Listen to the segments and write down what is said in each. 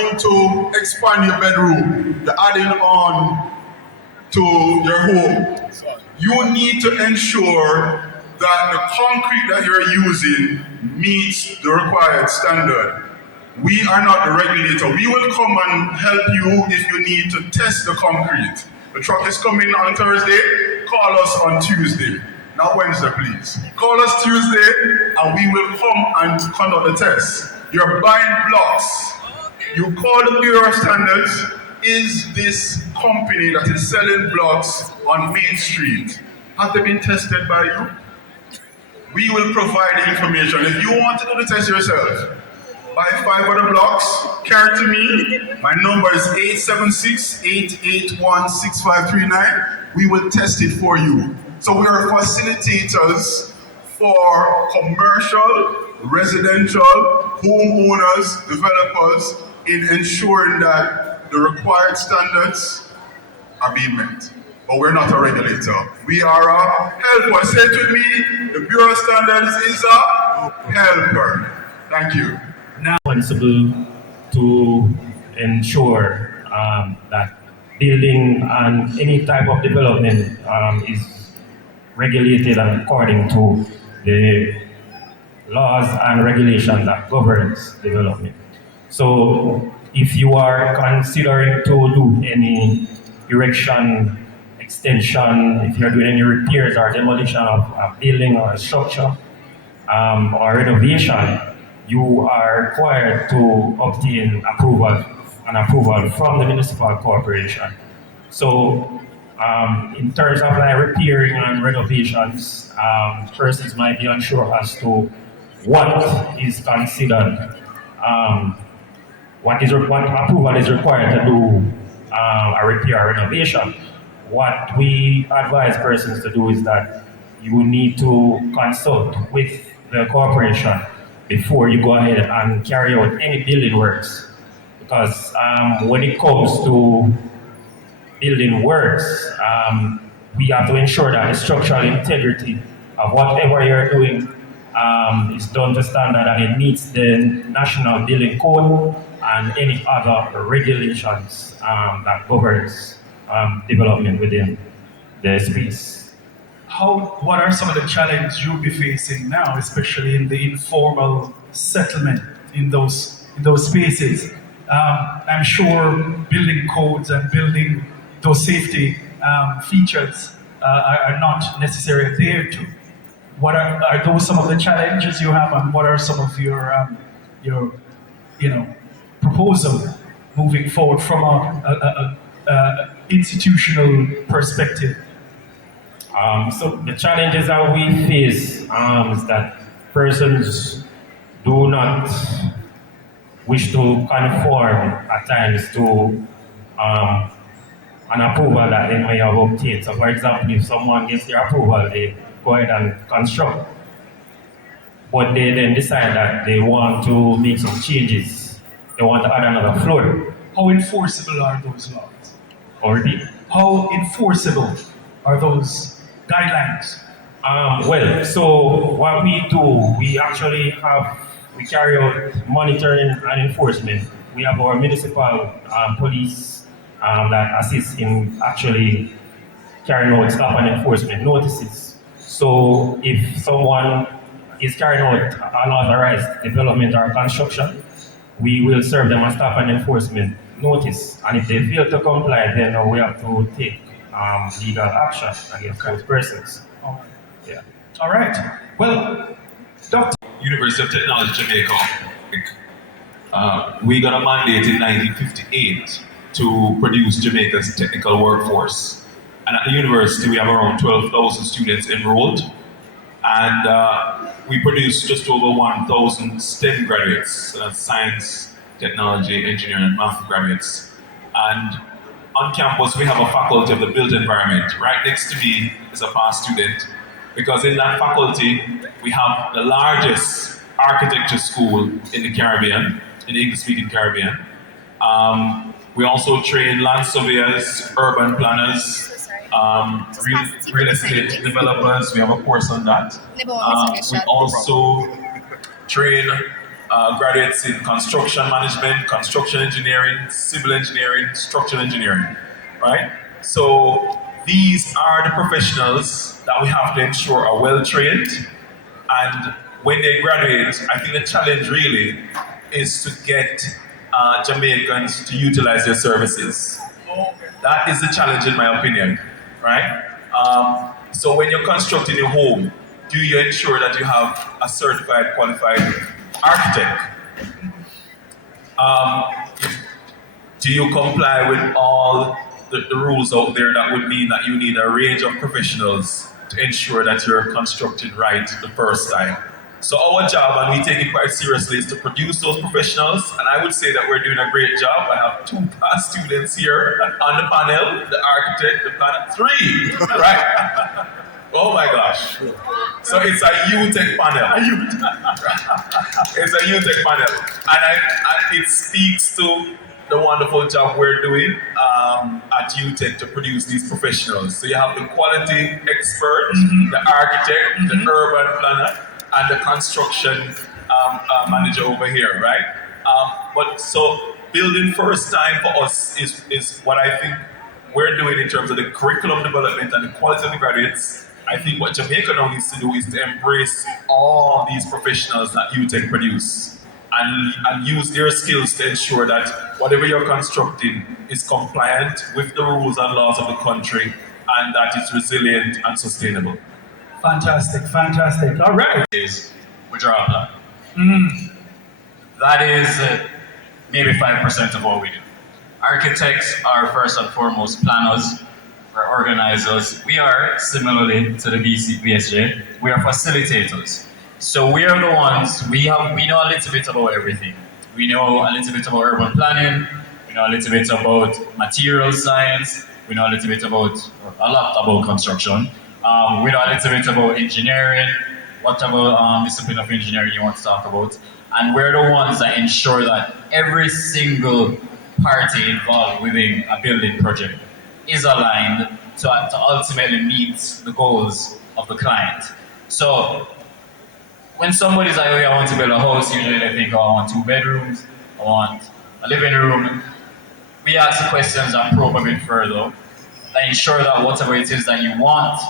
going to expand your bedroom, you're adding on to your home, you need to ensure that the concrete that you're using meets the required standard. We are not the regulator. We will come and help you if you need to test the concrete. The truck is coming on Thursday, call us on Tuesday. Not Wednesday, please. Call us Tuesday and we will come and conduct the test. You're buying blocks. You call the Bureau of Standards. Is this company that is selling blocks on Main Street, have they been tested by you? We will provide the information. If you want to do the test yourself, buy 500 blocks, carry to me. My number is 876-881-6539. We will test it for you. So we are facilitators for commercial, residential, homeowners, developers in ensuring that the required standards are being met. But we're not a regulator. We are a helper. Say it with me, the Bureau of Standards is a helper. Thank you. Now responsible to ensure that building and any type of development is regulated according to the laws and regulations that governs development. So if you are considering to do any erection, extension, if you're doing any repairs or demolition of a building or a structure or renovation, you are required to obtain approval from the municipal corporation. So in terms of like repairing and renovations, persons might be unsure as to what is considered, what approval is required to do a repair or renovation. What we advise persons to do is that you need to consult with the corporation before you go ahead and carry out any building works. Because when it comes to building works, we have to ensure that the structural integrity of whatever you're doing is done to standard and it meets the National Building Code and any other regulations that governs development within the space. What are some of the challenges you'll be facing now, especially in the informal settlement in those spaces? I'm sure building codes and building those safety features are not necessarily there to. What are those some of the challenges you have, and what are some of your proposal moving forward from a institutional perspective? So the challenges that we face is that persons do not wish to conform at times to an approval that they may have obtained. So for example, if someone gets their approval, they go ahead and construct, but they then decide that they want to make some changes. They want to add another floor. How enforceable are those laws? Already? How enforceable are those guidelines? Well, so what we do, we carry out monitoring and enforcement. We have our municipal police that assist in actually carrying out stop and enforcement notices. So if someone is carrying out unauthorized development or construction, we will serve them a stop and enforcement notice. And if they fail to comply, then we have to take legal action against those persons. Yeah. All right. Well, Dr. University of Technology Jamaica, we got a mandate in 1958 to produce Jamaica's technical workforce. And at the university, we have around 12,000 students enrolled. And we produce just over 1,000 STEM graduates, so that's science, technology, engineering, and math graduates. And on campus, we have a faculty of the built environment. Right next to me is a past student, because in that faculty, we have the largest architecture school in the Caribbean, in the English-speaking Caribbean. We also train land surveyors, urban planners, real estate developers. We have a course on that. We also train graduates in construction management, construction engineering, civil engineering, structural engineering, right? So these are the professionals that we have to ensure are well trained, and when they graduate, I think the challenge really is to get Jamaicans to utilize their services. That is the challenge in my opinion, right? So when you're constructing a home, do you ensure that you have a certified, qualified architect? Do you comply with all the rules out there that would mean that you need a range of professionals to ensure that you're constructing right the first time? So our job, and we take it quite seriously, is to produce those professionals, and I would say that we're doing a great job. I have 2 past students here on the panel, the architect, the planner, 3, right? Oh my gosh. So it's a UTech panel. It's a UTech panel. And it speaks to the wonderful job we're doing at UTech to produce these professionals. So you have the quality expert, the architect, the urban planner, and the construction manager over here, right? But so building first time for us is what I think we're doing in terms of the curriculum development and the quality of the graduates. I think what Jamaica now needs to do is to embrace all these professionals that UTech produce and use their skills to ensure that whatever you're constructing is compliant with the rules and laws of the country and that it's resilient and sustainable. Fantastic, fantastic. All right. Is withdraw plan. That is maybe 5% of what we do. Architects are first and foremost planners, we're organizers. We are, similarly to the BSJ, we are facilitators. So we are the ones, we know a little bit about everything. We know a little bit about urban planning, we know a little bit about material science, we know a little bit about, a lot about construction. We know a little bit about engineering, whatever discipline of engineering you want to talk about. And we're the ones that ensure that every single party involved within a building project is aligned to ultimately meet the goals of the client. So when somebody's like, oh, I want to build a house, usually they think, oh, I want 2 bedrooms, I want a living room. We ask the questions that probe a bit further, that ensure that whatever it is that you want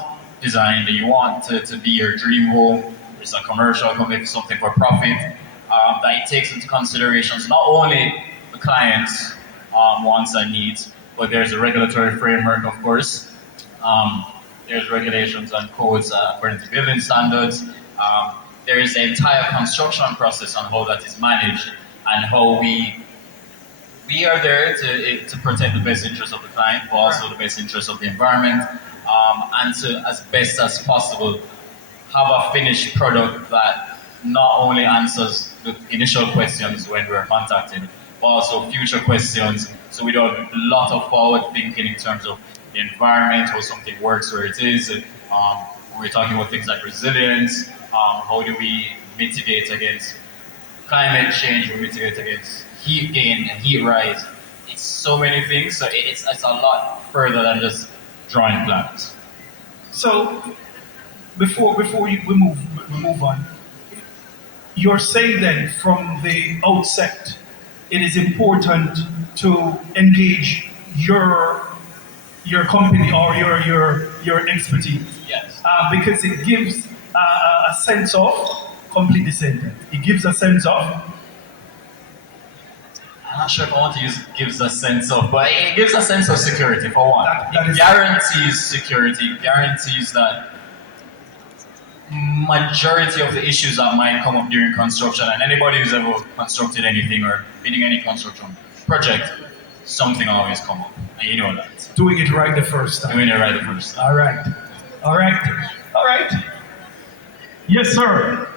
designed, that you want to be your dream home, it's a commercial company, something for profit, that it takes into considerations not only the client's wants and needs, but there's a regulatory framework, of course. There's regulations and codes according to building standards. There is the entire construction process on how that is managed and how we are there to protect the best interest of the client, but also the best interest of the environment, and to, as best as possible, have a finished product that not only answers the initial questions when we're contacted, but also future questions. So we do a lot of forward thinking in terms of the environment, how something works where it is. We're talking about things like resilience. How do we mitigate against climate change? We mitigate against heat gain and heat rise. It's so many things. So it's a lot further than just drawing plans. So before we move on, you're saying then from the outset, it is important to engage your company or your expertise. Yes. Because it gives a sense of complete descendant. It gives a sense of. I'm not sure if I want to use gives a sense of, but it gives a sense of security for one. That It guarantees security, guarantees that majority of the issues that might come up during construction, and anybody who's ever constructed anything or been in any construction project, something will always come up, and you know that. Doing it right the first time. Doing it right the first time. All right. Yes, sir.